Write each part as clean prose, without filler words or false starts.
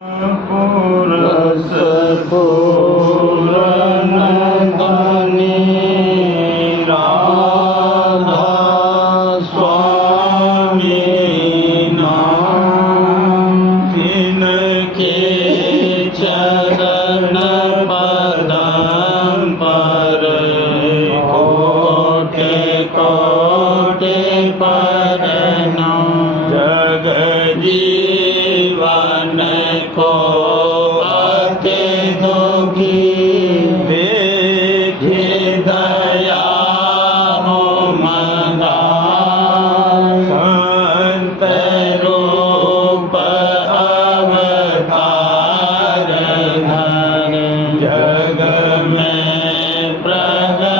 पुरस पूरन धनी राधा स्वामी नाम तिनके चरण पदम पर कोटि कोटि प्रणाम। जग जीवन को अति दुखी देखी दया हो मदान। संत रूप अवतार धर जग में प्रगटिया।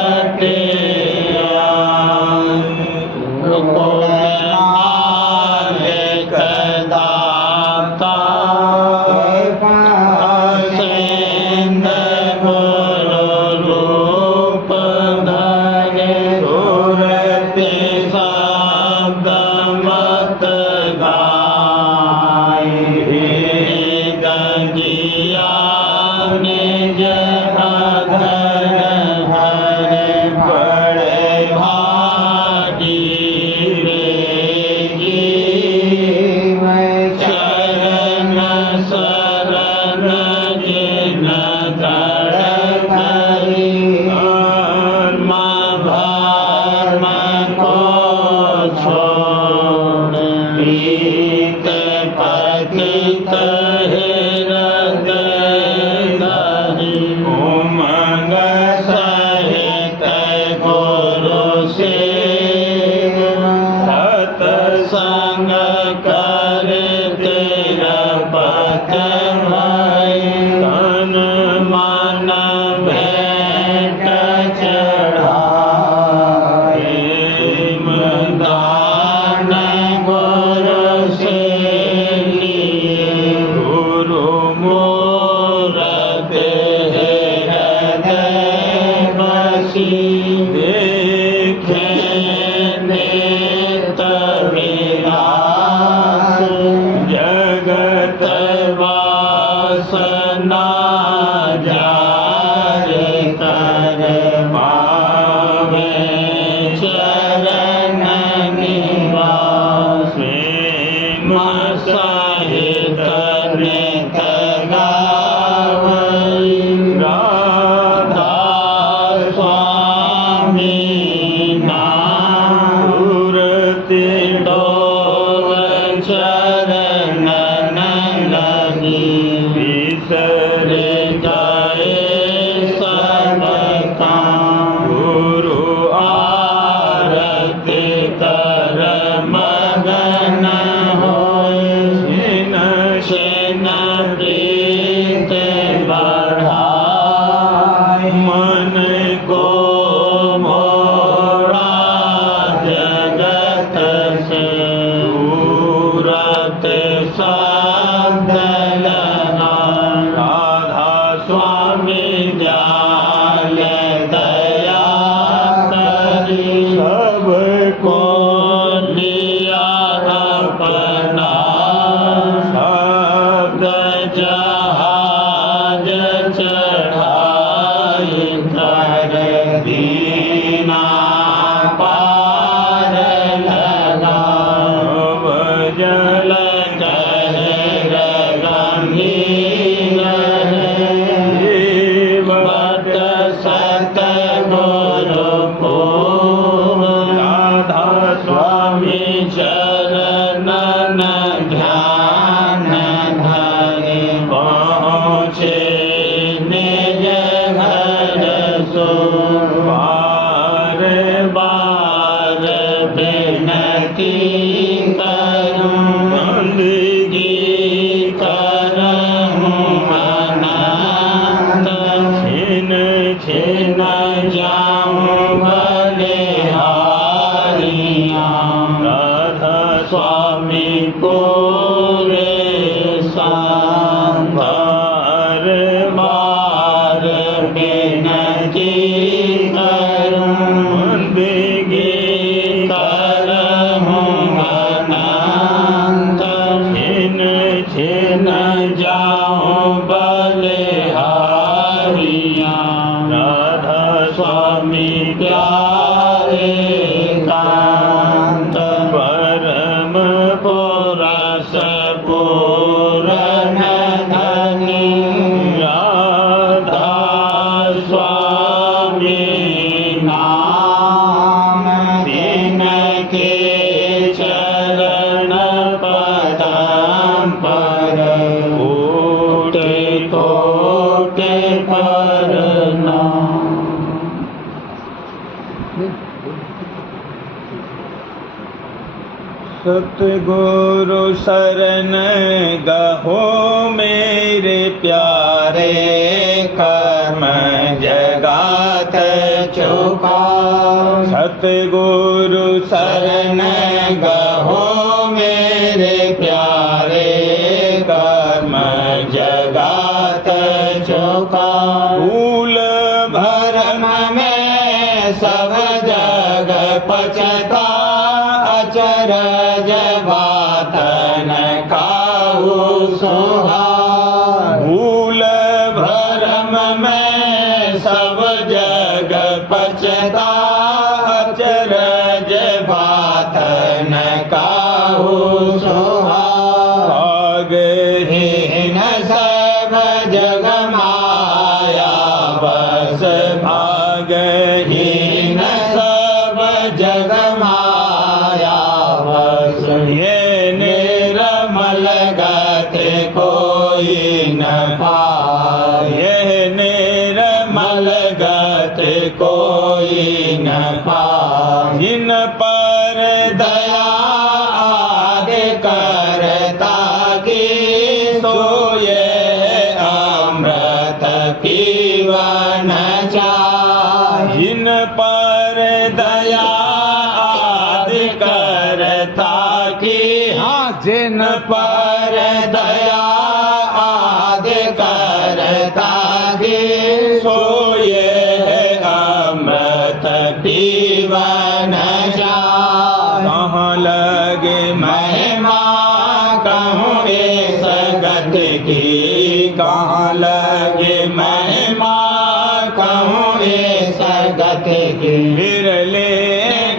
संग कर तेरा पथ भाई तन मन भेंट चढ़ाए। दान गुरु से लिए गुरु मूरत हृदय बसी। देखे जगत वासना जारे कर पावे चरण निवास। सहित नित गावै राधा स्वामी नाम। मूर्ति चरण बिसर जाए सब काम। गुरु आरती कर मगन होए। छिन छिन प्रीत बढ़ाए। मन को मोड़ा जगत से राधा स्वामी जाल दया करी। सबको लिया अपना शब्द जहाँ जाऊं बलिहारियां राधा स्वामी प्यारे कांत परम पुरस पूरन धनी राधा स्वामी नाम तिनके चरण पदम पर कोटि कोटि प्रणाम। सतगुरु शरण गहो मेरे प्यारे कर्म जगात चुका। सतगुरु शरण गहो मेरे प्यारे कर्म जगात चुका। भूल भरम में सब जग पचता अचरज बात न काहू सोहा। भूल भरम में सब जग पचता अचरज बात न काहू सोहा। भागहीन सब जग माया बस भागहीन सब जग माया बस। ये निर्मल गति कोई न पाए। ये निर्मल गति कोई न पाए। जिन पर दया आदि करता की सोए अमृत पीवन चाहे। जिन पर दया आदि करता की जिन पर दया आदि करता की सोए अमृत पीवन चाहे। कहाँ लगे महिमा कहूँ इस गति की। कहाँ लगे महिमा कहूँ इस गति की। बिरले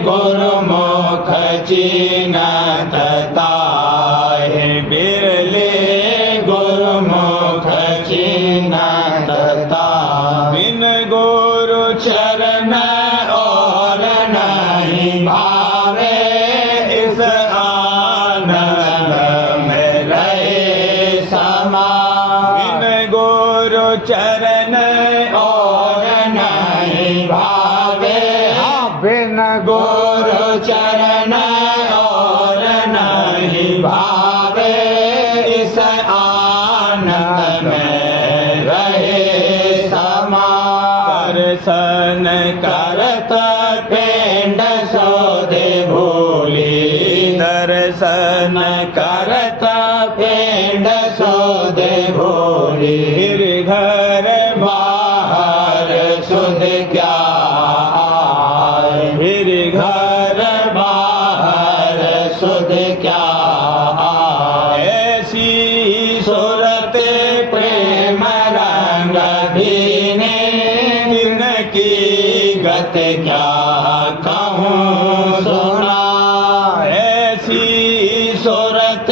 गुरुमुख चीनत ताहि। बिरले गुरुमुख चीनत ताहि। बिन गुरु चरण और नहीं भावे इस आनंद में रहे समा। बिन गुरु चरण और नहीं भावे बिन गुरु चरण और नहीं भावे इस आनंद में रहे समा। दर्शन करत पिंड सोधे भूली। दर्शन करत पिंड सोधे भूली। फिर घर बाहर सुध क्या आए। फिर घर बाहर सुध क्या आए। ऐसी सूरत प्रेम रंग भीने तिनकी गत क्या कहूँ सुना। ऐसी सूरत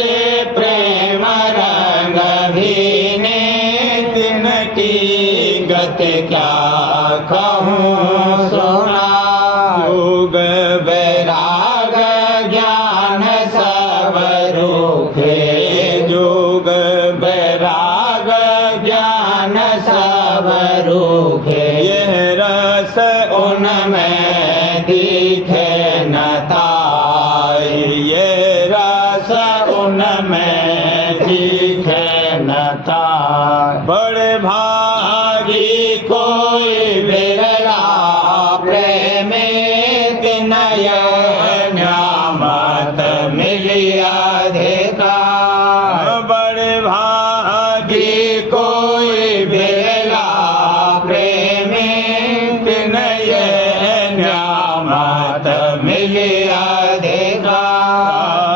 प्रेम रंग भीने तिनकी गत क्या कहूँ सुना। योग वैराग ज्ञान सब रूखे। योग वैराग ज्ञान सब रूखे। यह रस उनमें दिखे न ताई। ये रस उनमें दिखे न ताई। बड़े भागी कोई बिरला प्रेमी तिनय न्यामत मिलिया देखा। बड़े भागी कोई बिरला प्रेमी तिनय न्यामत मिलिया देखा।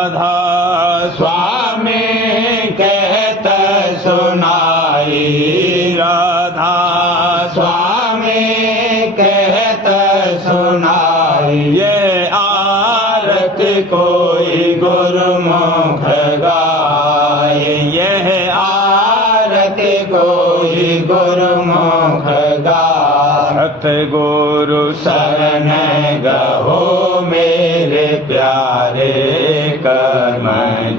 राधा स्वामी कहत सुना आई। राधा स्वामी कहत सुनाई। ये आरती कोई गुरुमुख गाए। यह आरती कोई गुरुमुख गाए। सतगुरु शरण गहो मेरे प्यारे कर्म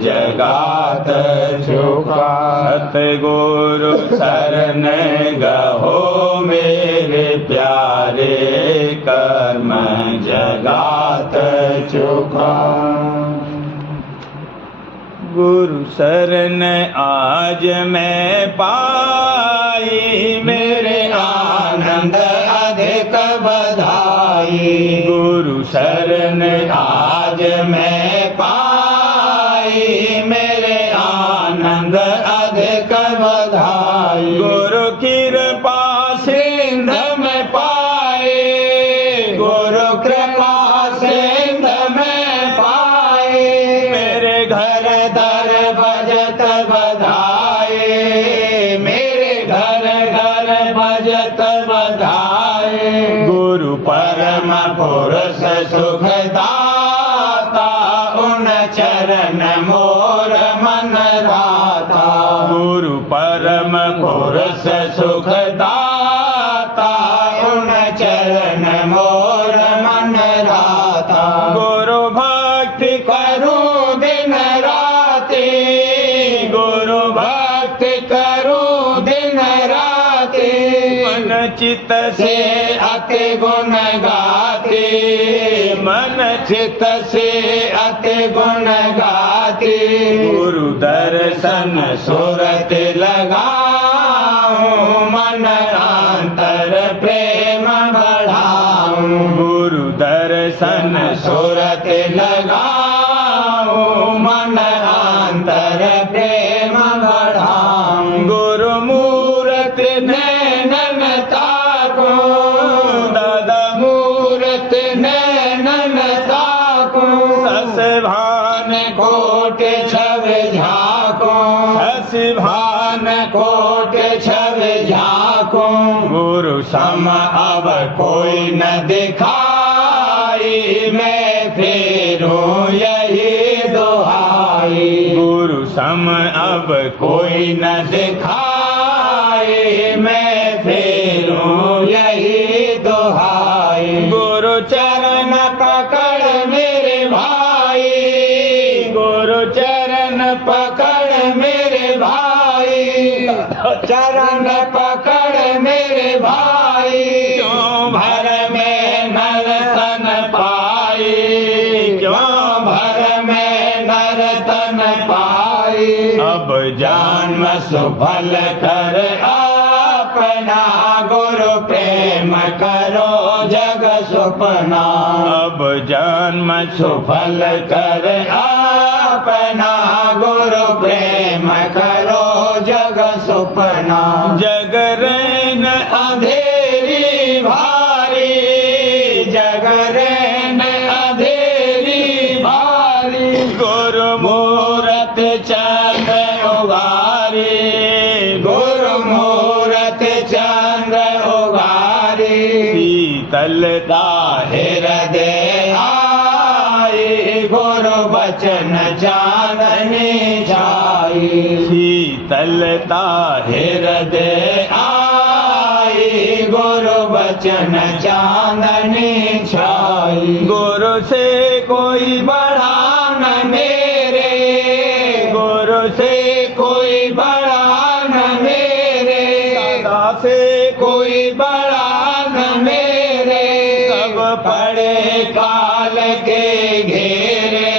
जगात झुका। सतगुरु शरण गहो मेरे प्यारे कर्म जगात झुका। गुरु शरण आज मैं पाई। मेरे आनंद अधिक बधाई। गुरु शरण आज मैं पाई। मेरे आनंद अधिक बधाई। गुरु कृपा सिंध में पाए। गुरु कृपा सिंध में पाए। मेरे घर दर बजत बधाए। मेरे घर घर बजत बधाए। गुरु परम पुरुष सुखदाता उन चरण मोर मन राता। गुरु परम पुरुष सुखदाता उन चरण मोर मन राता। गुरु भक्ति करूं दिन राति। गुरु भक्ति करूं दिन राति। मन चित से अति गुण गाते। मन चित से अति गुण गाते। गुरु दर्शन सूरत लगाऊं मन अंतर प्रेम बढ़ाऊं। गुरु दर्शन सूरत लगाऊं मन अंतर प्रेम बढ़ाऊं। गुरु मूरत नैनन ताको। दादा मूरत नैनन ताको। सस भान कोट छव झाको। सस भान भान कोट छव झाको। गुरु सम अब कोई न दिखाई। मैं फेरूं यही दुहाई। गुरु सम अब कोई न दिखाई। मैं फेरूं यही दुहाई। गुरु चरण पकड़ मेरे भाई। गुरु चरण पकड़ मेरे भाई। चरण पकड़ मेरे भाई। क्यों भर में नरतन पाई। क्यों भर में नरतन पाई। अब जन्म सुफल कर अपना। गुरु प्रेम करो जग सुपना। अब जन्म सुफल कर अपना। गुरु प्रेम करो जग सुपना। जगरैन अंधेरी भारी। जगरैन अंधेरी भारी। गुरु मूरत चंद्र उगारी। गुरु मूरत चंद्र उगारी। शीतलता हृदय आई। गुरु बचन चांदनी छाई। शीतलता हृदय आई। गुरु बचन चांदनी छाई। गुरु से कोई बड़ा न मेरे। गुरु से कोई बड़ा न मेरे। सदा से कोई बड़ा न मेरे। सब पड़े काल के घेरे।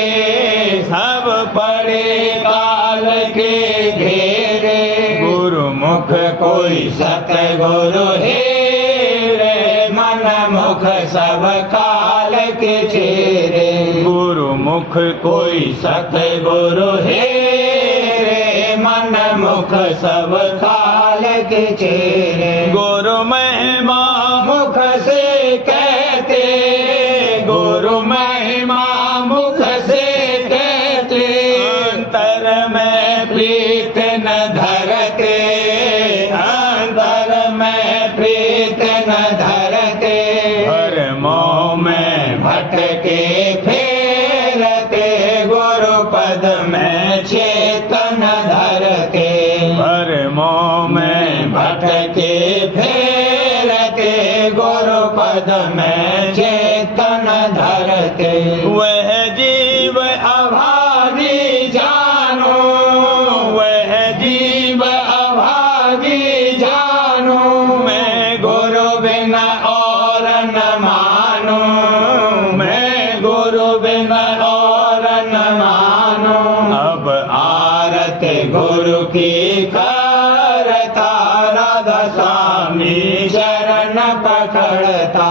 सब पड़े काल के घेरे। गुरु मुख कोई सतगुरु हेरे। मन मुख सब काल के चेरे। गुरु मुख कोई सतगुरु हेरे। मन मुख सब काल के चेरे। गुरु महिमा मुख से कहते। गुरु महिमा मुख से कहते। अंतर में प्रीत न धरते। कर्मों में भटके फेरते गुरु पद में चेतन धरते वह जीव अभागी जानो वह जीव अभागी जानो मैं गुरु बिना और न मानो मैं गुरु बिना और न मानो अब आरत गुरु की करता राधा स्वामी शरण पकड़ता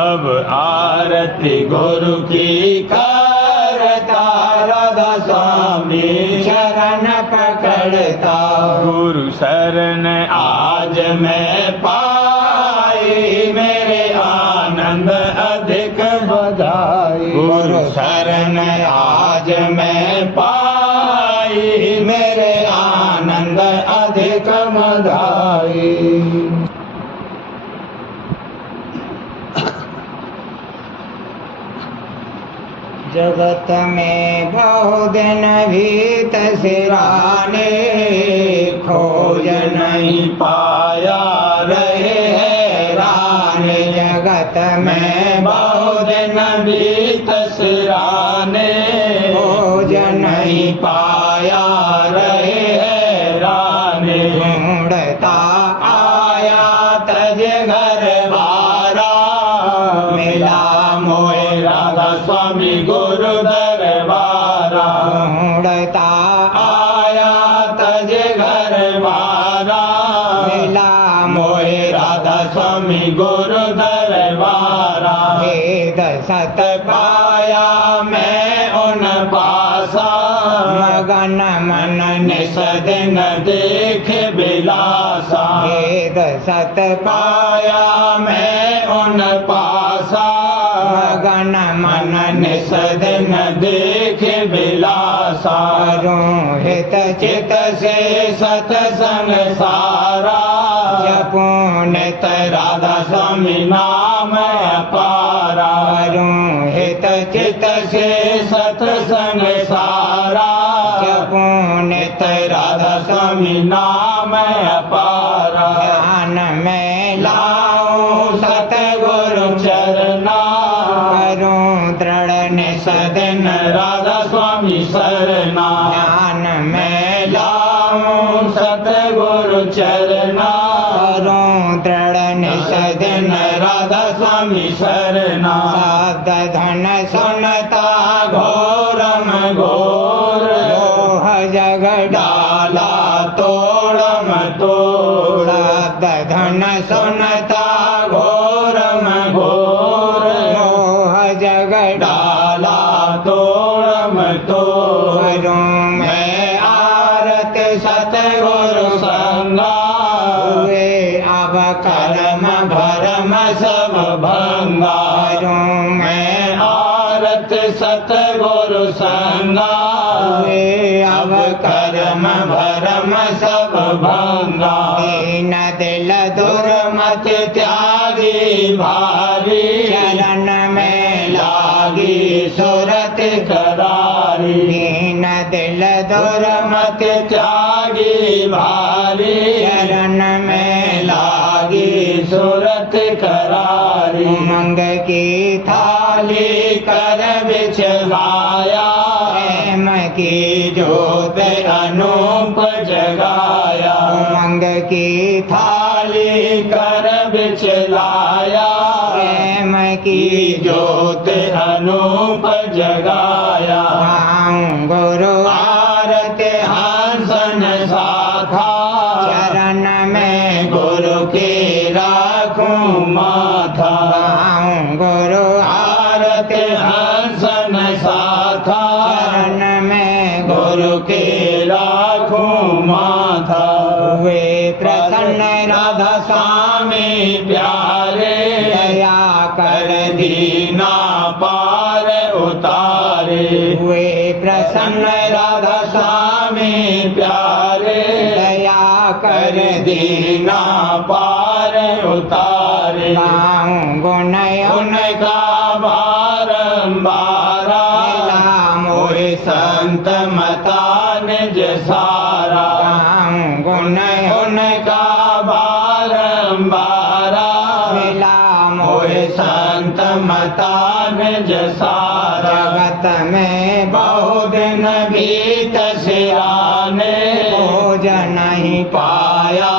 अब आरती गुरु की करता राधा स्वामी शरण पकड़ता गुरु शरण आज मैं पाई मेरे आनंद अधिक बधाई गुरु शरण आज मैं पाई मेरे आनंद अधिक बधाई जगत में बहुदिन भीत सिराने खोज नहीं पाया रहे हैरान जगत में बहुदिन भीत सिराने खोज नहीं पाया रहे हैरान ढूंढता आया तज घर बारा मिला मोए राधा स्वामी गुरु दरबारा ढूंढता आया तज घर बारा मिला मोए राधा स्वामी गुरु दरबारा वेद सत पाया मैं उन पासा मगन मन निसदिन देख बिलासा वेद सत पाया मैं उन पासा मगन मन निसदिन देख बिलासा रोहित चित से सतसंग सारा जपूनित राधा स्वामी नाम अपारा रोहित चित से सतसंग सारा जपूनित राधा स्वामी नाम अपारा ध्यान में लाऊं सतगुरु चरना करूं दृढ़ निसदिन राधा स्वामी शरणा ध्यान में लाऊं सतगुरु चरना करूं दृढ़ निसदिन राधा स्वामी शरणा शब्द धन सुनता घोरम घोर लोह जग डाला तोड़म तोड़ शब्द धन सुनता घोरम घोर लोह जग डाला तोड़म तोड़ मैं आरत सतगुरु संगा हुए अब कर्म भरम सब भंगा मैं आरत सतगुरु संगा हुए अब कर्म भरम सब भंगा दीन दिल दुर्मत त्यागी भारी शरण में लागी सुरत करारी दीन दिल दुर्मत त्यागी भारी शरण में लागी सुरत करारी उमंग की थाली कर बिछवाया प्रेम की जोत अनूप जगाया उमंग की थाली कर बिछलाया प्रेम की जोत अनूप जगाया गुरु आरत हंसन साखा चरण में गुरु के राखूं माथा गुरु आरत हंसन साखा चरण में गुरु के राखूं माथा वे प्रसन्न राधा स्वामी प्यारे दया कर दीना पार उतारे वे प्रसन्न राधा स्वामी प्यारे दया कर दीना पार उतारे गुण उनका बारंबारा मोहे संत मता निज सारा गुण उनका बारंबारा मिला मोहे संत मता निज सारा जगत में बहुदिन बीत सिराने खोज नहीं पाया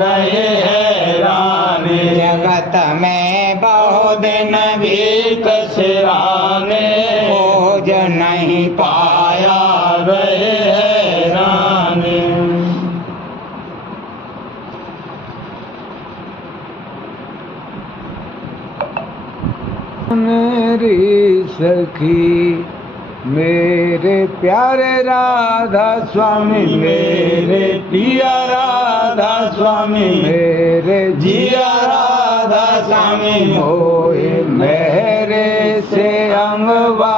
रहे हैरान जगत में बहुदिन बीत सिराने खोज नहीं पाया रहे हैरान मेरी सखी मेरे प्यारे राधा स्वामी मेरे पिया राधा स्वामी मेरे जिया राधा स्वामी मोहे मेरे से अंगवा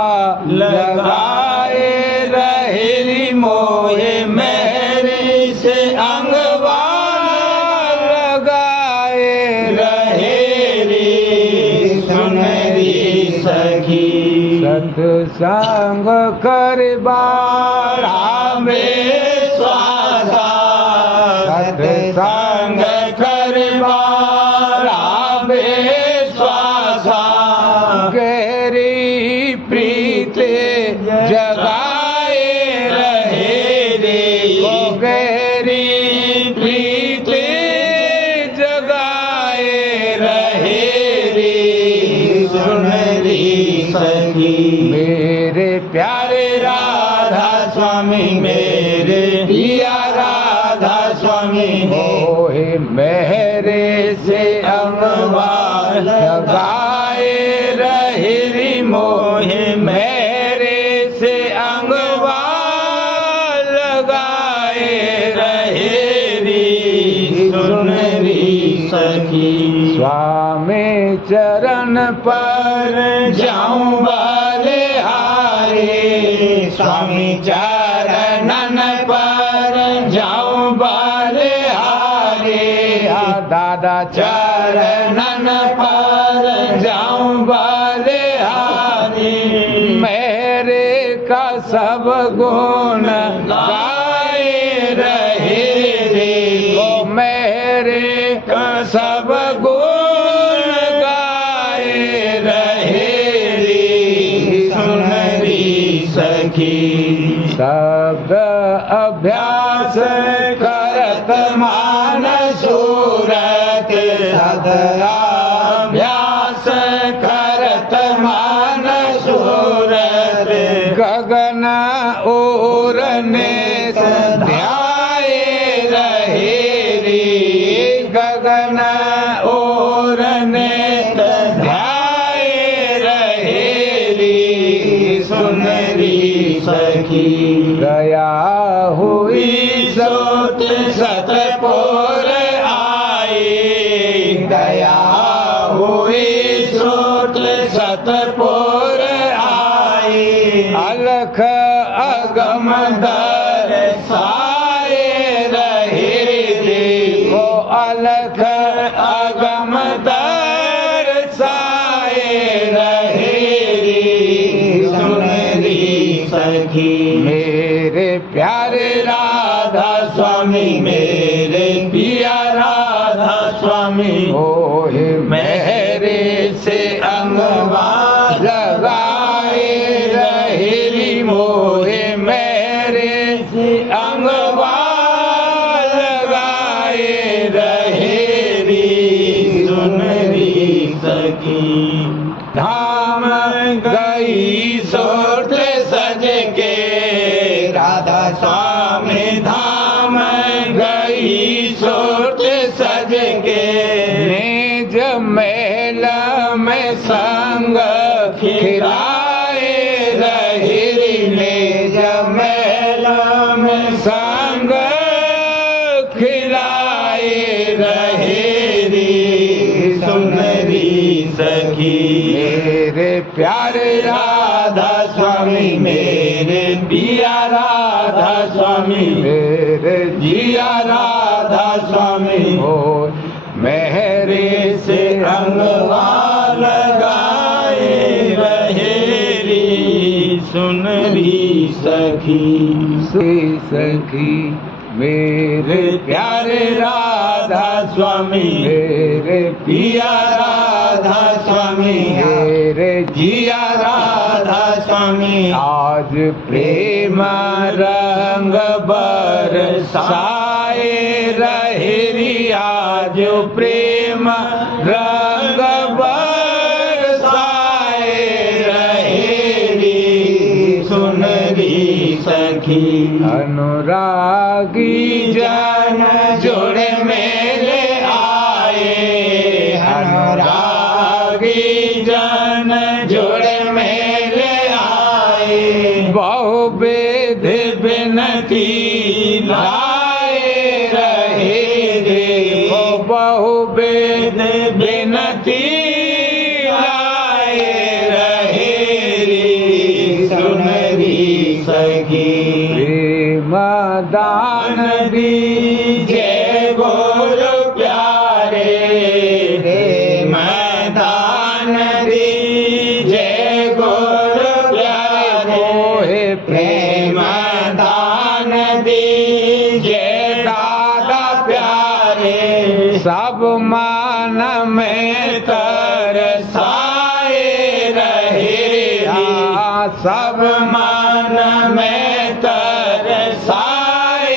लगाए रहे मोहे मेरे से अंगवा लगाए रहे रे सुनरी सखी सत्संग कर बारा स्वासा सत्संग कर बारा स्वासा गहरी प्रीत जगाए रहे रे गहरी प्रीत जगाए रहे रे सुनरी सखी मेरे प्यारे राधा स्वामी मेरे पिया राधा स्वामी मोहे मेरे से अंगवा लगाए रहे मोहे मेरे से अंगवा लगाए रहे रे सुनरी सखी स्वामी चरण पर जाऊं वाले हारे स्वामी चरणन पर जाऊं वाले हारे दादा चरणन पर जाऊं वाले हारे मेरे का सब गुण गाए रहे रे ओ मेरे का सब गुण गाए रहे रे सुनरी सखी शब्द अभ्यास करत मान सूरत सदयाभ्यास करत मान सूरत गगन ओरने ध्याए रहे रे गगन ओरने ध्याए रहे रे सुनरी सखी गया हुई सोत सतपुर आई दया हुई सोत सतपुर आई अलख अगम दर साए रहे रे को अलख अगम दर साए रहे रे सुनरी सखी मेरे प्यारे राधा स्वामी मेरे पिया राधा स्वामी मोहे मेरे से अंगवा लगाए रहे मोहे मेरे से अंगवा लगाए रहे रे सुनरी सखी धाम गई सोट सज के राधा स्वामी धाम गई सोट सज के निज महल में संग खिलाए रहे निज महल में संग खिलाए रहे रे सुनरी सखी मेरे प्यारे राधा स्वामी मेरे पिया राधा स्वामी मेरे जिया राधा स्वामी हो मेरे से अंगवा लगाए रहे रे सुनरी सखी सखी मेरे प्यारे राधा स्वामी, मेरे पिया राधा स्वामी, मेरे जिया राधा स्वामी। आज प्रेम रंग बरसाए रहे री, आज प्रेम रंग बरसाए रहे री। सुन री सखी, अनुरागी जन जोड़े मेले आए, अनुरागी जन जोड़े मेले आए। बहु वेद बिनती लाए रहे रे, बहु वेद बिनती लाए रहे रे। सुन री सखी, प्रेम दान दीजे गुरु प्यारे, प्रेम दान दीजे गुरु प्यारे। मोहे प्रेम दान दीजे दादा प्यारे, सब मान में तरसाए रहे रे, सब मन में तरसाए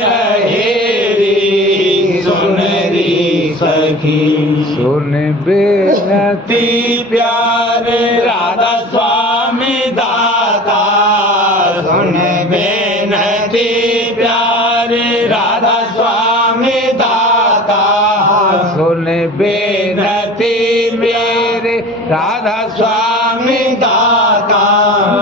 रहे रे। सुन री सखी, सुन बेनती प्यारे राधा स्वामी दाता। सुन बेनती प्यारे राधा स्वामी दाता। सुन बेनती मेरे राधा स्वामी दाता।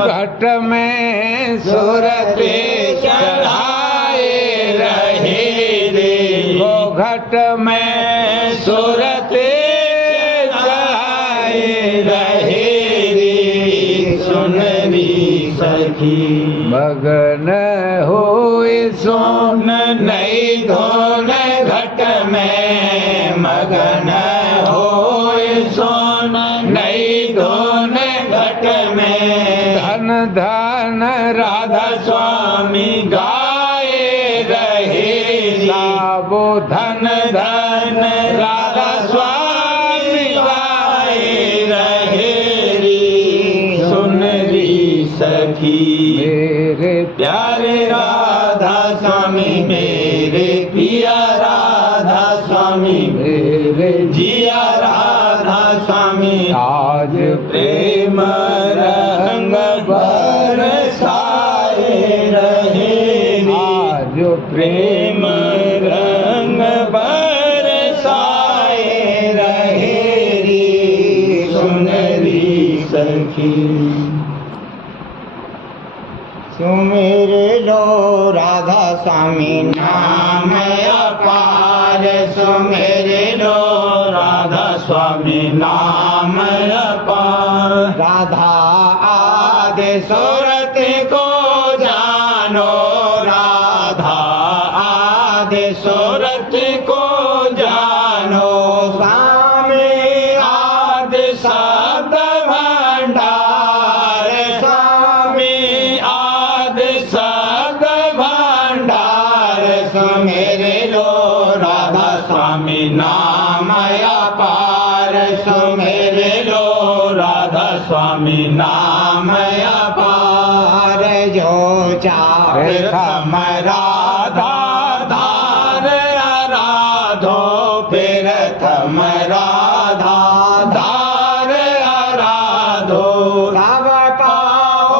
घट में सुरते चढ़ाए रहे रे, वो घट में सुरते चढ़ाए रहे रे। सुन री सखी, मगन होए सोन नई धोन घट में, मगन होए सोन नई धोन घट में। धन धन राधा स्वामी गाए रहे साबो धन धन राधा स्वामी गाए रहे रे। सुन री सखी, मेरे प्यारे राधा स्वामी, मेरे पिया राधा स्वामी, मेरे जिया राधा स्वामी। आज प्रेम रंग बरसाए रहे रे, आज प्रेम रंग बरसाए रहे रे। सुन री सखी, सुमिर लो राधा स्वामी नाम अपार। सुमिर लो राधा स्वामी नाम अपार। राधा आदि सूरत को जानो, राधा आदि सूरत को जानो। स्वामी आदि शब्द भंडार, स्वामी आदि शब्द भंडार। सुमिर लो राधा स्वामी नाम अपार। सुमिर लो राधा स्वामी नाम अपार। जो चाहे हम राधा धार आराधो, फिर थम राधा धार आराधो। तब पाओ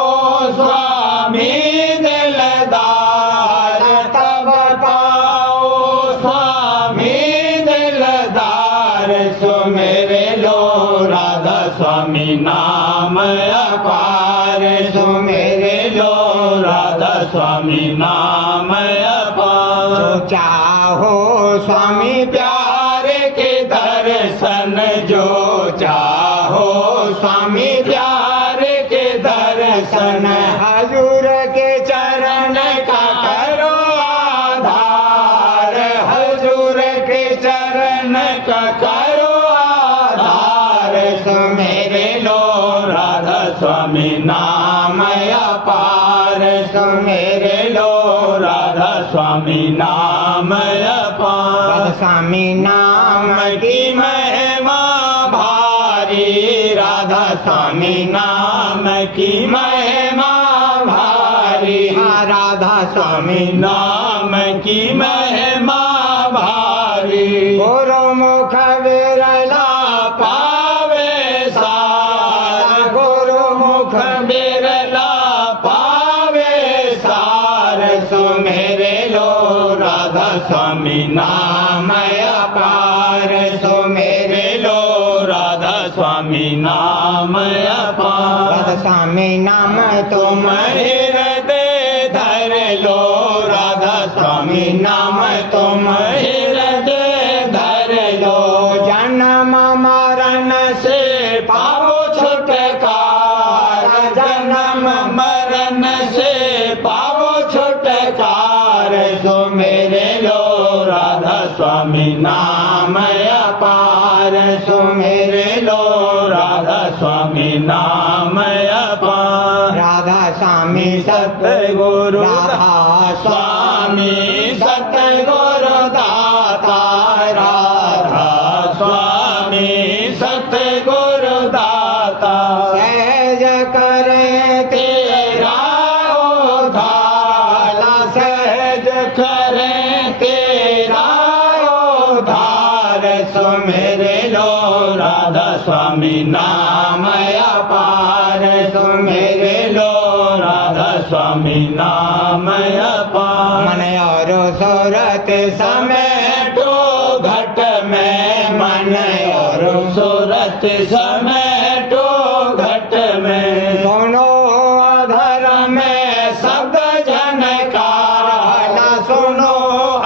स्वामी दिलदार, तब पाओ स्वामी दिलदार। सुमिर लो राधा स्वामी नाम अपार। सुमिर लो राधा स्वामी नाम अपार। जो चाहो स्वामी प्यारे के दर्शन, जो चाहो स्वामी प्यारे के दर्शन। हजूर के चरण का करो आधार, हजूर के चरण का करो आधार। सुमिर लो राधा स्वामी नाम अपार। सुमेरे लो राधा स्वामी नाम अपार। स्वामी नाम की महिमा भारी, राधा स्वामी नाम की महिमा भारी, राधा स्वामी नाम की महिमा भारी। गुरु मुख विरला पावे सार, गुरु मुख बिरला पावे सार, सुमेरे लो राधा स्वामी नाम अपार, सुमेरे लो राधा स्वामी नाम अपार। स्वामी नाम तुम हृदय धर लो राधा स्वामी नाम तुम हृदय धर लो, जन्म मरण से पाओ छुटकारा, जन्म मरण से पाओ छुटकार, सुमेरे लो राधा स्वामी नाम अपार, सुमेरे लो राधा स्वामी नाम अपार। राधा स्वामी सतगुरु राधा स्वामी सतगुरु दाता, राधा स्वामी सतगुरु दाता, सहज करे तेरा उद्धार, सहज करे तेरा उद्धार, सुमेरे लो राधा स्वामी नाम अपार, सुमेरे लो राधा स्वामी नाम अपार। मन और सूरत समेटो घट में, मन और सूरत समेटो घट में, सुनो अधर में शब्द झनकार, सुनो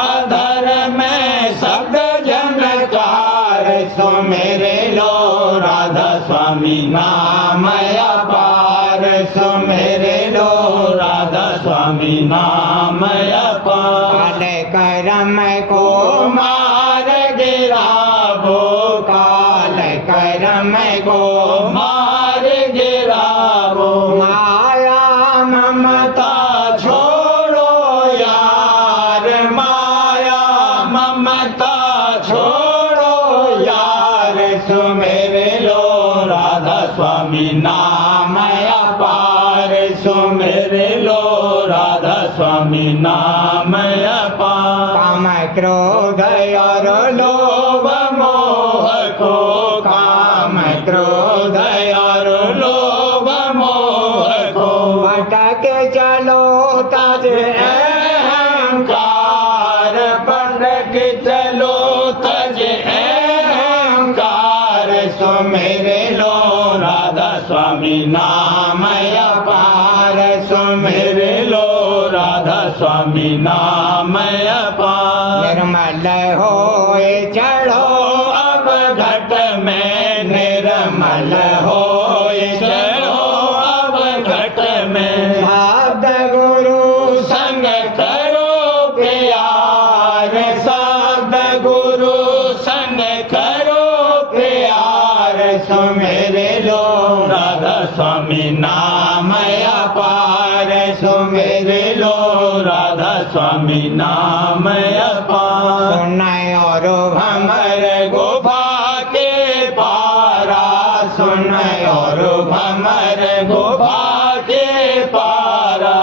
अधर में शब्द झनकार, सुमेरे लो राधा स्वामी नाम अपार, सुमेरे लो राधा स्वामी नाम अपार। करम को मार गिरावो, काल करम को मार गिरावो, माया ममता छोड़ो यार, माया ममता छोड़ो यार, सुमेरे लो राधा स्वामी नाम अपार, सुमेरे लो राधा स्वामी नाम अपार। काम क्रोध और लोभ मोह को, काम क्रोध और लोभ मोह को, भटक चलो तज अहंकार, भटक चलो तज अहंकार, सुमेरे लो राधा स्वामी नाम अपार, सुमेरे लो राधा स्वामी नाम अपार। निर्मल होए चढ़ो अब घट में, निर्मल होए चढ़ो अब घट में, शब्द गुरु संग करो प्यार, शब्द गुरु संग करो प्यार, सुमेरे लो राधा स्वामी नाम अपार, सुमेरे लो राधा स्वामी नाम अपार। सुनय और भमर गुफा के पारा, सुनय और भमर गुफा के पारा,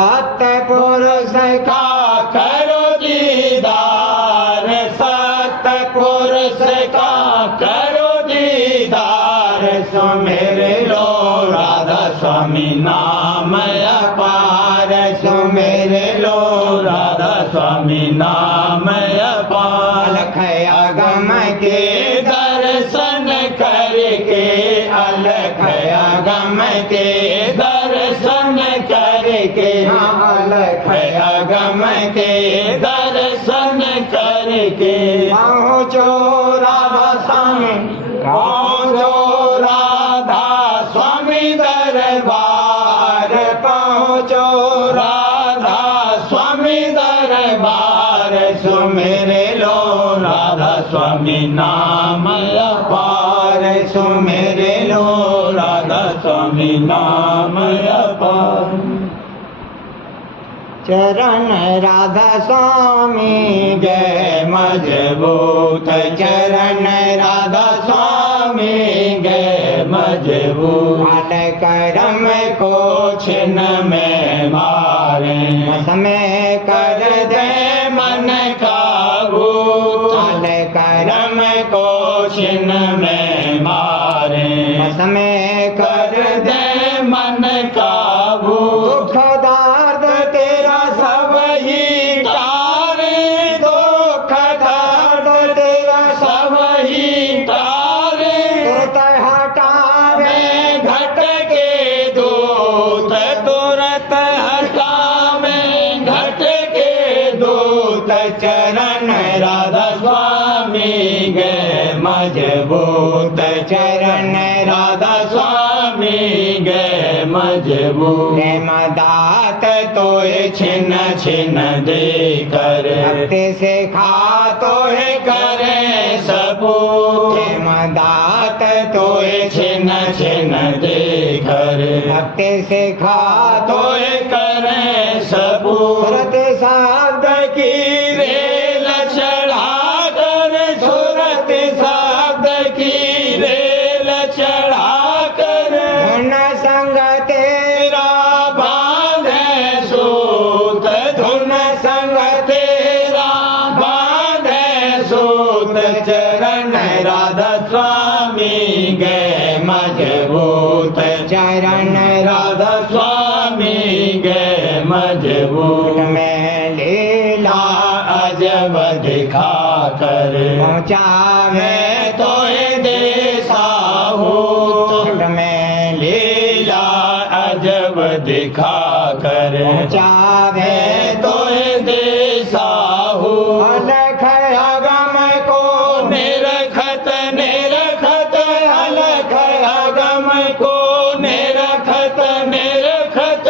सतपुरुष का करो दीदार, सतपुरुष का करो दीदार, सुमेरे लो राधा स्वामी नाम अपार, सुमेरे लो राधा स्वामी नाम अपार। अलख अगम के दर्शन करके, अलख अगम के दर्शन करके, अलख अगम के दर्शन करके, पहुँचो राधा स्वामी पहुँचो राधा स्वामी दरबार, पहुँचो राधा स्वामी दरबार, सुमेरे लो राधा स्वामी नाम अपार, सुमेरे लो राधा स्वामी नाम अपार। चरण राधा स्वामी गए मजबूत चरण राधा स्वामी गए मजबूत काल करम को छिन में मारे समय कर दे मन काबू काल करम को छिन में मारे समय कर दे मन काबू दुख दर्द तेरा सब ही तारे दुख दर्द तेरा सब ही तारे तुरत हटावे घट के दूत तुरत हटावे घट के दूत चरण राधा स्वामी गए मजबूत चरण राधा स्वामी गए मजबूत दात तोय छिन छिन दे कर भक्ति से खा तो तोय करे सबूत दात तोय छिन छिन दे कर भक्ति से खा तो तोय करे सबूत तुरत शब्द की रेल चढ़ा कर सूरत शब्द की रेल चढ़ा कर धुन संग तेरा तेरा बांधे सूत धुन संग तेरा बांधे सूत चरण राधा स्वामी गए मजबूत चरण राधा स्वामी गए मजबूत में लीला अजब दिखा कर पहुँचावे मैं तो देसा हूँ में लीला अजब दिखा कर पहुँचावे मैं तो देसा हूँ अलख अगम को निरखत निरखत अलख अगम को निरखत निरखत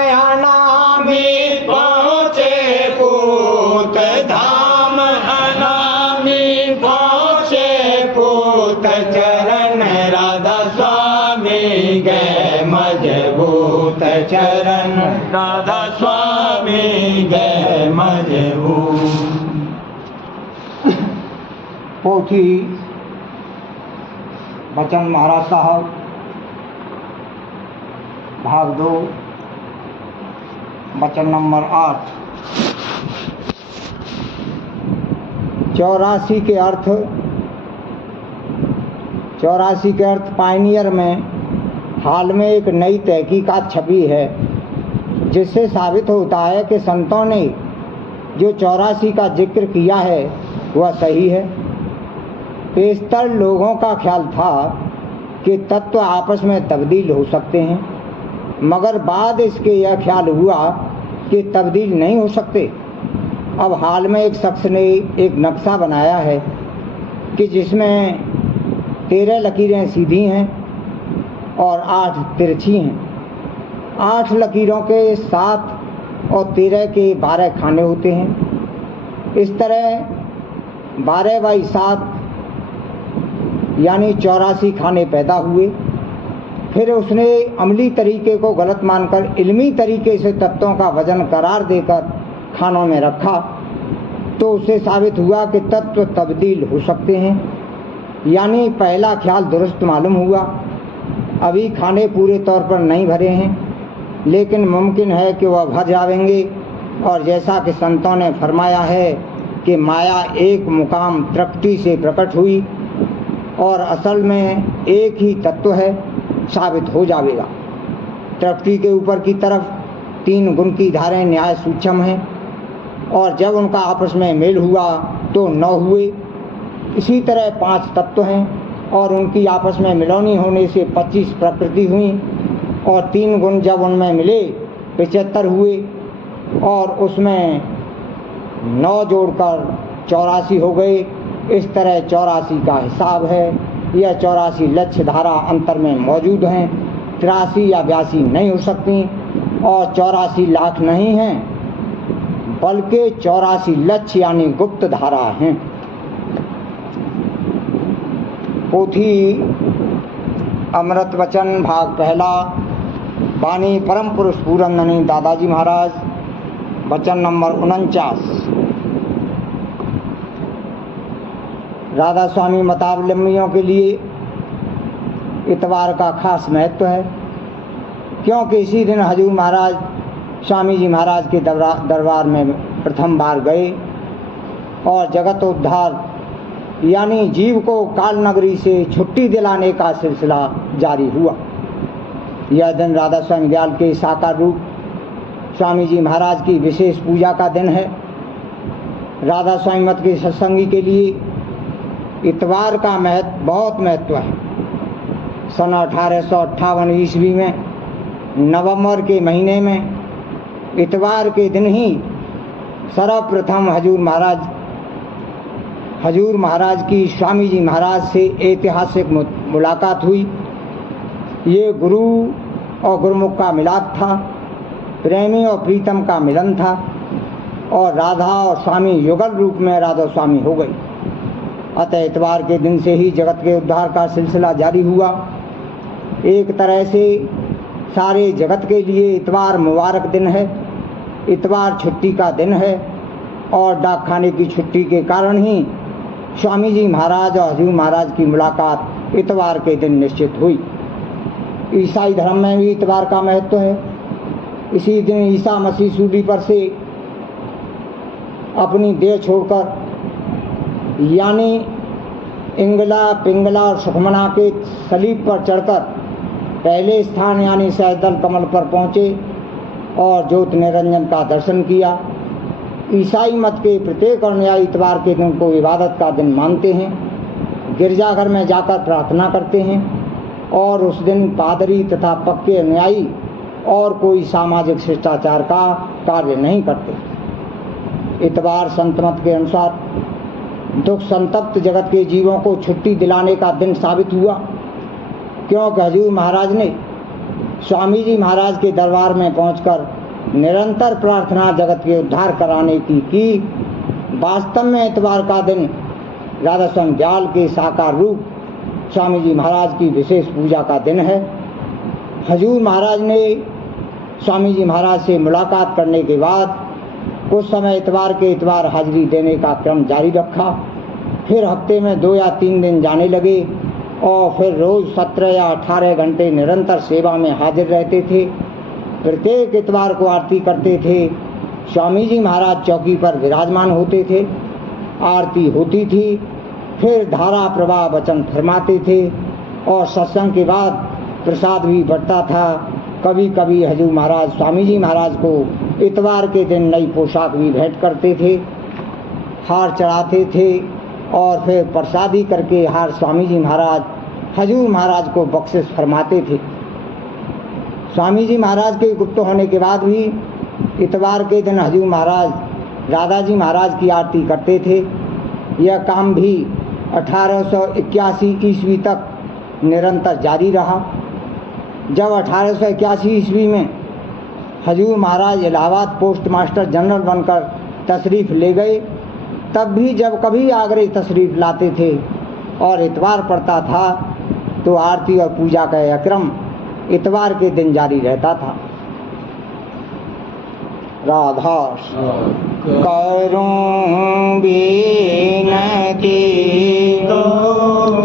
अनामी पहुँचे पूत धाम अनामी पहुँचे पूत चरण राधा स्वामी गए मजबूत चरण राधा स्वामी गए मजबूत पोथी बचन महाराज साहब भाग 2 वचन नंबर 8। 84 के अर्थ 84 के अर्थ पायनियर में हाल में एक नई तहकीकात छपी है, जिससे साबित होता है कि संतों ने जो 84 का जिक्र किया है वह सही है। पेशतर लोगों का ख्याल था कि तत्व आपस में तब्दील हो सकते हैं, मगर बाद इसके यह ख्याल हुआ कि तब्दील नहीं हो सकते। अब हाल में एक शख्स ने एक नक्शा बनाया है कि जिसमें 13 लकीरें सीधी हैं और 8 तिरछी हैं। 8 लकीरों के 7 और 13 के 12 खाने होते हैं। इस तरह 12/7 यानी 84 खाने पैदा हुए। फिर उसने अमली तरीके को गलत मानकर इल्मी तरीके से तत्वों का वजन करार देकर खानों में रखा, तो उससे साबित हुआ कि तत्व तब्दील हो सकते हैं। यानी पहला ख्याल दुरुस्त मालूम हुआ। अभी खाने पूरे तौर पर नहीं भरे हैं, लेकिन मुमकिन है कि वह भर जाएंगे। और जैसा कि संतों ने फरमाया है कि माया एक मुकाम तृप्ति से प्रकट हुई और असल में एक ही तत्व है, साबित हो जाएगा। तृप्ति के ऊपर की तरफ 3 गुण की धारें न्याय सूक्ष्म हैं, और जब उनका आपस में मेल हुआ तो 9 हुए। इसी तरह 5 तत्व हैं और उनकी आपस में मिलौनी होने से 25 प्रकृति हुई, और 3 गुण जब उनमें मिले 75 हुए, और उसमें 9 जोड़कर 84 हो गए। इस तरह 84 का हिसाब है। यह 84 लक्ष्य धारा अंतर में मौजूद हैं। 83 या 82 नहीं हो सकती, और 84 लाख नहीं हैं, बल्कि 84 लक्ष्य यानी गुप्त धारा हैं। पोथी अमृत वचन भाग 1 वाणी परम पुरुष पूरनंदनी दादाजी महाराज वचन नंबर 49। राधा स्वामी मतावलंबियों के लिए इतवार का खास महत्व है, क्योंकि इसी दिन हजूर महाराज स्वामी जी महाराज के दरबार में प्रथम बार गए और जगत उद्धार यानी जीव को काल नगरी से छुट्टी दिलाने का सिलसिला जारी हुआ। यह दिन राधा स्वामी दयाल के साकार रूप स्वामी जी महाराज की विशेष पूजा का दिन है। राधा स्वामी मत के सत्संगी के लिए इतवार का बहुत महत्व है। सन 1858 ईस्वी में नवंबर के महीने में इतवार के दिन ही सर्वप्रथम हजूर महाराज की स्वामी जी महाराज से ऐतिहासिक मुलाकात हुई। ये गुरु और गुरुमुख का मिलाप था, प्रेमी और प्रीतम का मिलन था और राधा और स्वामी युगल रूप में राधा स्वामी हो गई। अतः इतवार के दिन से ही जगत के उद्धार का सिलसिला जारी हुआ। एक तरह से सारे जगत के लिए इतवार मुबारक दिन है। इतवार छुट्टी का दिन है और डाकखाने की छुट्टी के कारण ही स्वामी जी महाराज और हजूर महाराज की मुलाकात इतवार के दिन निश्चित हुई। ईसाई धर्म में भी इतवार का महत्व है। इसी दिन ईसा मसीह सूली पर से अपनी देह छोड़कर यानी इंगला पिंगला और सुखमना के सलीब पर चढ़कर पहले स्थान यानी सहदल कमल पर पहुँचे और ज्योत निरंजन का दर्शन किया। ईसाई मत के प्रत्येक अनुयायी इतवार के दिन को इबादत का दिन मानते हैं, गिरजाघर में जाकर प्रार्थना करते हैं और उस दिन पादरी तथा पक्के अनुयायी और कोई सामाजिक शिष्टाचार का कार्य नहीं करते। इतवार संत मत के अनुसार दुख संतप्त जगत के जीवों को छुट्टी दिलाने का दिन साबित हुआ, क्योंकि हजूर महाराज ने स्वामी जी महाराज के दरबार में पहुंचकर निरंतर प्रार्थना जगत के उद्धार कराने की। वास्तव में इतवार का दिन राधा स्वामी दयाल के साकार रूप स्वामी जी महाराज की विशेष पूजा का दिन है। हजूर महाराज ने स्वामी जी महाराज से मुलाकात करने के बाद कुछ समय इतवार के इतवार हाजिरी देने का क्रम जारी रखा। फिर हफ्ते में 2 या 3 दिन जाने लगे और फिर रोज 17 या 18 घंटे निरंतर सेवा में हाजिर रहते थे। प्रत्येक इतवार को आरती करते थे। स्वामी जी महाराज चौकी पर विराजमान होते थे, आरती होती थी, फिर धारा प्रवाह वचन फरमाते थे और सत्संग के बाद प्रसाद भी बढ़ता था। कभी कभी हजूर महाराज स्वामी जी महाराज को इतवार के दिन नई पोशाक भी भेंट करते थे, हार चढ़ाते थे और फिर प्रसादी करके हार स्वामी जी महाराज हजूर महाराज को बख्शिश फरमाते थे। स्वामी जी महाराज के गुप्त होने के बाद भी इतवार के दिन हजूर महाराज राधा जी महाराज की आरती करते थे। यह काम भी 1881 ईस्वी तक निरंतर जारी रहा। जब 1881 ईस्वी में हजूर महाराज इलाहाबाद पोस्ट मास्टर जनरल बनकर तशरीफ़ ले गए, तब भी जब कभी आगरे तशरीफ़ लाते थे और इतवार पड़ता था तो आरती और पूजा का यह क्रम इतवार के दिन जारी रहता था। राधा करूं बिनती तो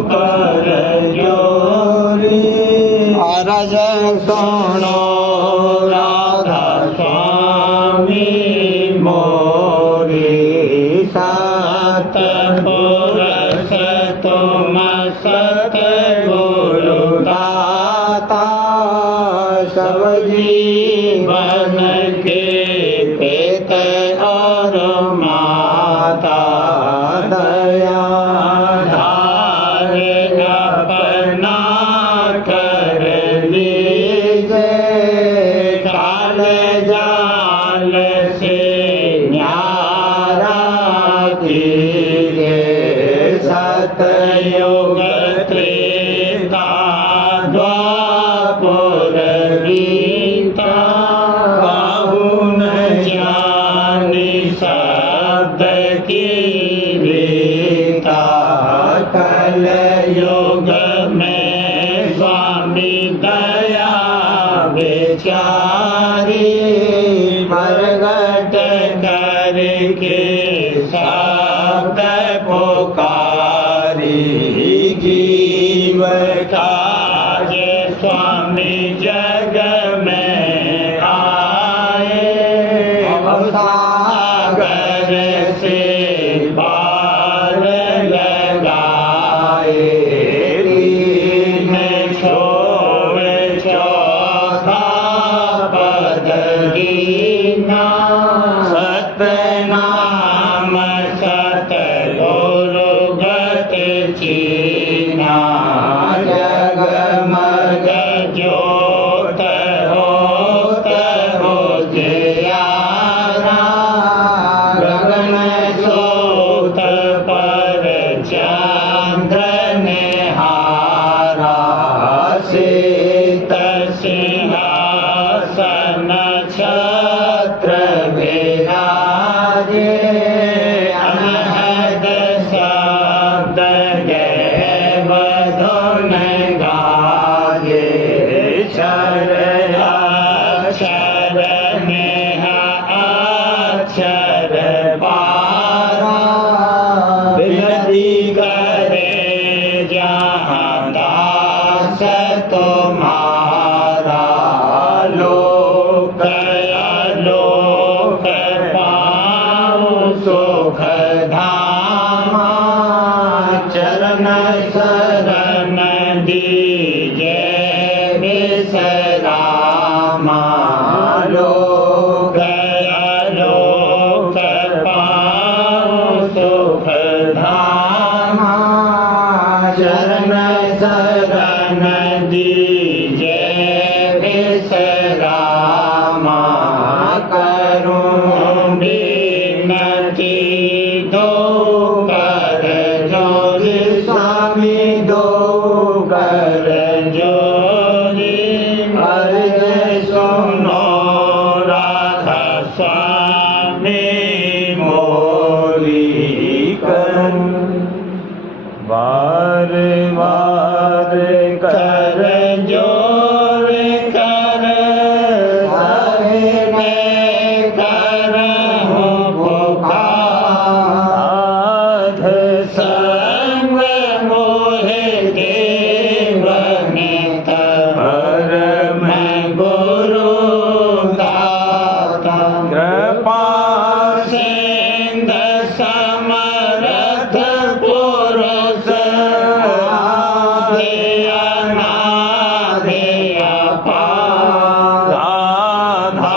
कर जोरी, अरज सुनो राधा स्वामी मोरी। सत पुरुष तुम सत गुरु दाता, सब जीवन के पित और माता। दया धारे अपना कर लीजे, काल जाल से न्यारा कीजे। सतयुग त्रेता द्वापर गीता, बाहुन ज्ञानी शब्द की रीता। कल युग में स्वामी दया विचारी, प्रगट चीना जगमग ज्योत होत हो जियारा गगन सोत पर चंद्र निहारा शीत सिंहासन छत्र विराजे अनहद शब्द जय बधुन गाजे क्षर अक्षर नेह अक्षर पारा विनती करे जहाँ दास तुम्हारा लोक अलोक पाऊं सुख धामा चरण शरण दीजे विश्रामा लोक अलोक पाऊं सुख धामा चरण शरण दीजे विश्रामा करूं विनती दो कर जोरी स्वामी दो कर जोरी अर्ज सुनो राधा स्वामी मोरी कर बार बार कर जोर कर सबने करहूं पुकार संग मोहे देवने परम गुरु दाता कृपा सिंध समर्थ पुरुष आदि अनादि अपार राधा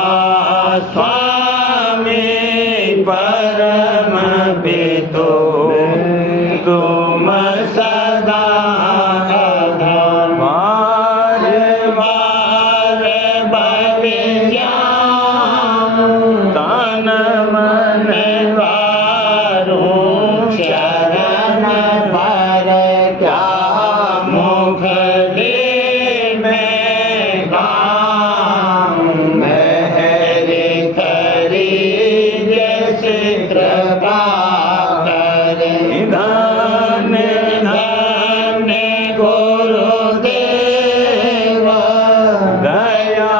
स्वामी परम पितो तुम सदा बार बार बलियां तन मन वारूं शरण पर क्या मुख में गाऊं मेहरी करी जैसे कृपा करे धन धन गुरुदेव दया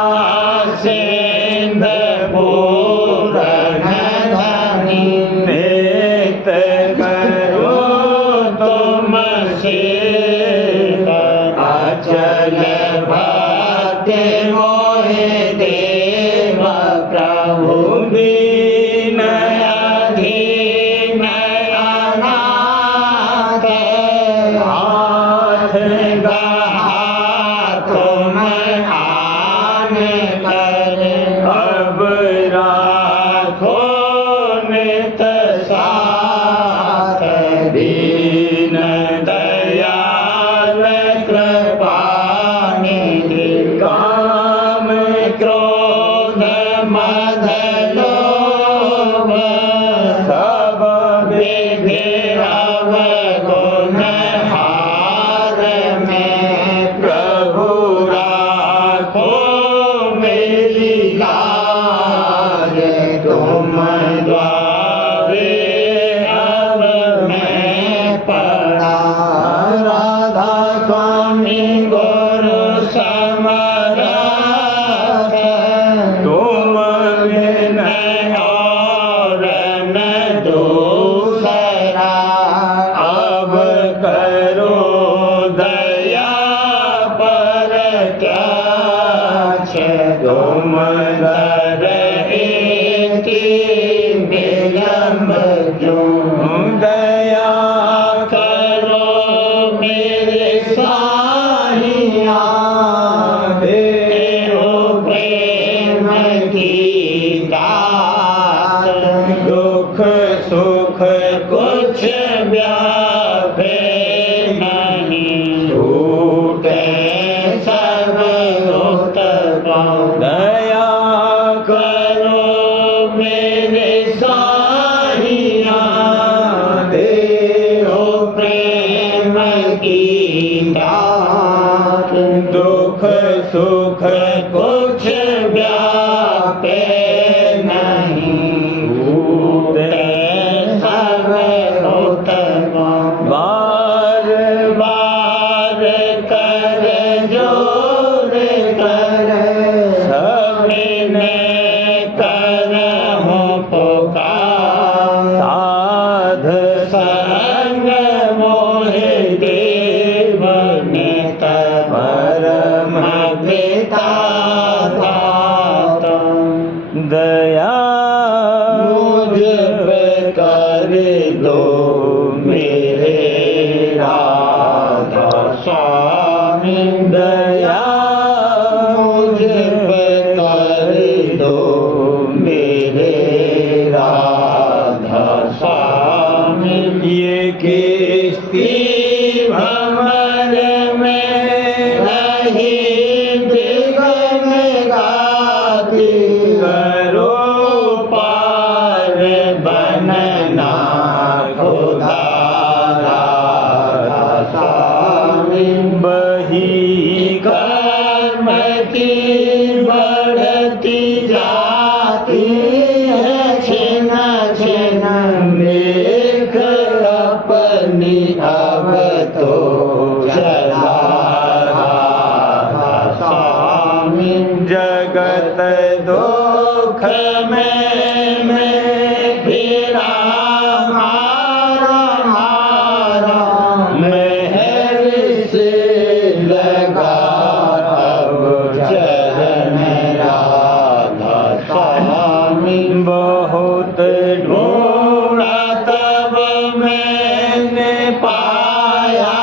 सिंध पूरण धनी नित करो तुम सेवा अचल भक्ति मोहे देव प्रभु दीन अधीन अनाथ हाथ गहा तुम आन करे अब राखो नित साथ दीन दयाल कृपानिधि काम क्रोध मद लोभ सब विधि अवगुण हार में प्रभु राखो मेरी लाज तुम द्वारे अब मैं पड़ा राधा स्वामी गुरु समरथ तुम बिन और न दूसरा अब करो दया पर त्याच तुम दर एति विलम्ब क्यों दया करो मेरे साहिया देहो प्रेम की दात दुख सुख कुछ व्यापे दात दुख सुख कुछ व्यापे नहीं भूते सब उत्तम बार बार कर जोर कर सबने करहूं पुकार साध संग मोहि देव नित परम पिता दाता दया मुझ पे कर दो मेरे राधा स्वामी दया मुझ पे कर दो मेरे राधा स्वामी ये किस्ती भंवर में रही दिगन गाती करो पार बनना खुदा राधा स्वामी बही कर्म की बढ़ती जाती है छिन छिन देख अपनी अब तो चला राधा स्वामी जगत दुख में फिरा मारा मारा मेहर से लगा अब चरण राधा स्वामी बहुत ढूंढा तब मैंने पाया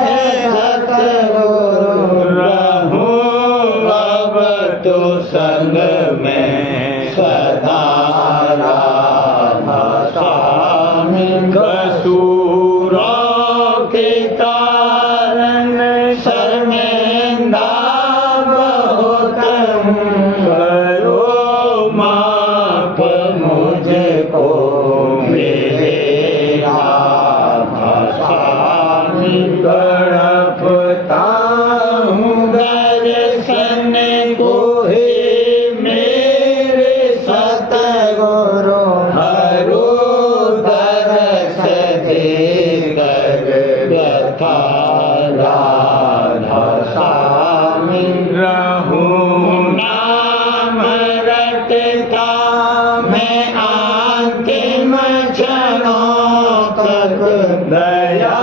है सतगुरु रहूं अब तो संग में सदा राधा स्वामी कसूरों के कारण शर्मिंदा बहुत हूँ करो माफ मुझको मेरे राधा स्वामी तड़पता हूँ दर्शन को हे मेरे सतगुरु हरो दरस देकर व्यथा राधा स्वामी रहूं नाम रटता मैं अंतिम क्षणों तक दया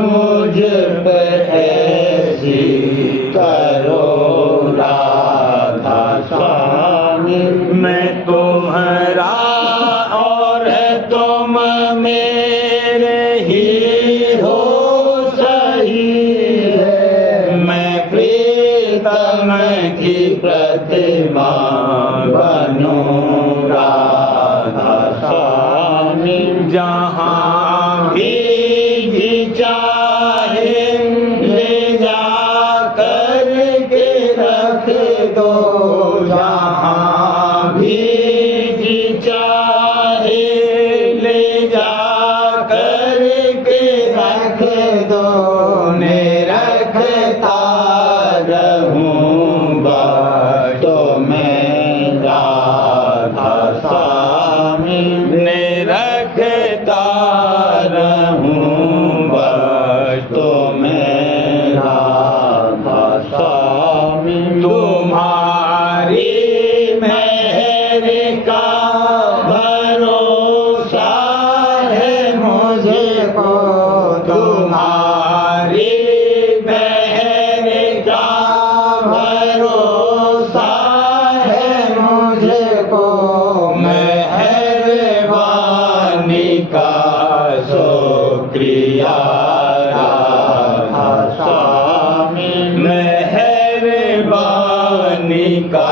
मुझ पर ऐसी करो राधा स्वामी मैं तुम्हारा और तुम मेरे ही हो सही है मैं प्रीतम की प्रतिमा बनूं राधा स्वामी जहाँ भी चाहे ले जा कर के रख दो जहाँ भी चाहे ले जा कर के रख दो ने रखता रहूँगा तो मैं राधा स्वामी ने रखता रहूँगा तो मैं राधा स्वामी तुम्हारी मेहर का भरोसा है मुझको तुम्हारी मेहर का भरोसा है मुझको मेहरबानी का शुक्रिया राधा स्वामी मेहरबानी का